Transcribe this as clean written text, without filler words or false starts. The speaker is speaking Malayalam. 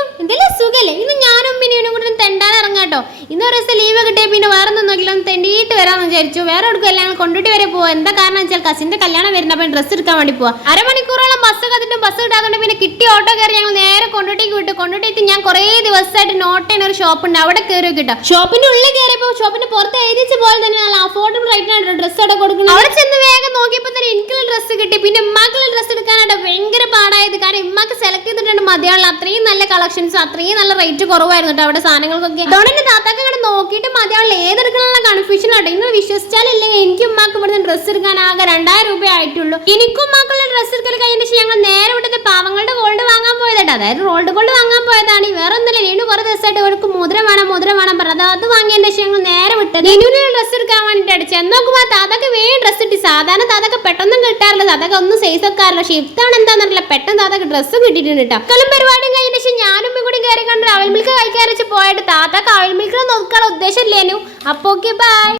അലൈക്കും. എന്തെല്ലാം സുഖല്ലേ? ഇന്ന് ഞാനും മിനിയും കൂടെ തെണ്ടാൻ ഇറങ്ങാട്ടോ. ഇന്ന് ഒരു ദിവസം ലീവ് കിട്ടിയ പിന്നെ വേറെ ഒന്നും നോക്കില്ല, ഒന്ന് തെണ്ടിയിട്ട് വരാമെന്ന് വിചാരിച്ചു. വേറെ എവിടേക്കും എല്ലാം കൊണ്ടിട്ട് വരെ പോവാ. എന്താ കാരണം വെച്ചാൽ കസിന്റെ കല്യാണം വരുന്ന അപ്പം ഡ്രസ്സ് എടുക്കാൻ വേണ്ടി പോവാ. അരമണിക്കൂറോളം ബസ് കത്തിട്ടും ബസ് കിട്ടാതുകൊണ്ട് പിന്നെ കിട്ടിയ ഓട്ടോ കയറി ഞങ്ങൾ നേരെ കൊണ്ടോട്ടേക്ക് വിട്ടു. കൊണ്ടോട്ടേക്ക് ഞാൻ കുറേ ദിവസമായിട്ട് നോട്ടേന് ഒരു ഷോപ്പ് ഉണ്ട്, അവിടെ കയറി കിട്ടാം. ഷോപ്പിന്റെ ഉള്ളിൽ കയറിയപ്പോൾ ഷോപ്പിന്റെ പുറത്ത് എഴുതിച്ച പോലെ തന്നെ നല്ല അഫോർഡബിൾ റേറ്റിനാണ് ഡ്രസ്സ് അവിടെ കൊടുക്കുന്നത്. അവിടെ ചെന്ന് വേഗം നോക്കിയപ്പോൾ തന്നെ എനിക്കുള്ള ഡ്രസ്സ് കിട്ടി. പിന്നെ ഉമ്മാക്കുള്ള ഡ്രസ്സ് എടുക്കാനായിട്ട് ഭയങ്കര പാടായത്. കാരണം ഉമ്മാക്ക് സെലക്ട് ചെയ്തിട്ടുണ്ട് മതിയാണല്ലോ, അത്രയും നല്ല കളക്ഷൻസ്, അത്രയും നല്ല റേറ്റ് കുറവായിരുന്നു കേട്ടോ അവിടെ സാധനങ്ങൾക്കൊക്കെ. അതുകൊണ്ട് തന്നെ താത്താക്ക് അങ്ങോട്ട് നോക്കിയിട്ട് മതിയാണല്ലോ, ഏതെടുക്കാനുള്ള കൺഫ്യൂഷൻ ആട്ടോ. നിങ്ങൾ വിശ്വസിച്ചാലില്ലെങ്കിൽ എനിക്ക് ഉമ്മാക്ക് ഇവിടുന്ന് ഡ്രസ്സ് എടുക്കാൻ ആകെ 2000 രൂപ ആയിട്ടുള്ളൂ. എനിക്കും ഉമ്മാക്കുള്ള ഡ്രസ്സ് എടുക്കൽ കഴിഞ്ഞ ശേഷം ഞങ്ങൾ നേരെ വിട്ടത് പാവങ്ങളുടെ ഗോൾഡ് വാങ്ങാൻ പോയതാട്ടോ. അതായത് റോൾഡ് ഗോൾഡ് വാങ്ങാൻ പോയതാണ്. വേറെ ഒന്നുമില്ല, നീണ്ടു കുറെ ദിവസമായിട്ട് അവർക്ക് മോതിരം വേണം പറഞ്ഞത്. അത് വാങ്ങിയതിന്റെ ശേഷം ഞങ്ങൾ നേരെ വിട്ടത് നീനുവിനുള്ള ഡ്രസ്സ് എടുക്കാൻ വേണ്ടിയിട്ട് ചെന്നോക്കുമ്പോൾ താതൊക്കെ വേഗം ഡ്രസ്സ് കിട്ടി. സാധാരണ താതൊക്കെ പെട്ടെന്നും കിട്ടാറില്ല, താതൊക്കെ ഒന്നും സൈസ് വെക്കാറില്ല. പക്ഷെ ഇതാണ് എന്താണെന്നറിയില്ല, പെട്ടെന്ന് താതൊക്കെ ഡ്രസ്സ് കിട്ടിയിട്ടുണ്ട് കേട്ടോ. കളും പരിപാടിയും കഴിഞ്ഞ ശേഷം ഞാനും കൂടി കയറി കണ്ടു അവൽ മിൽക്ക് കഴിക്കാറിച്ച് പോയിട്ട് താതൊക്കെ അവൽ മിൽക്ക് നോക്കാനുള്ള ഉദ്ദേശം ഇല്ലേനു. അപ്പൊ ഓക്കെ ബൈ.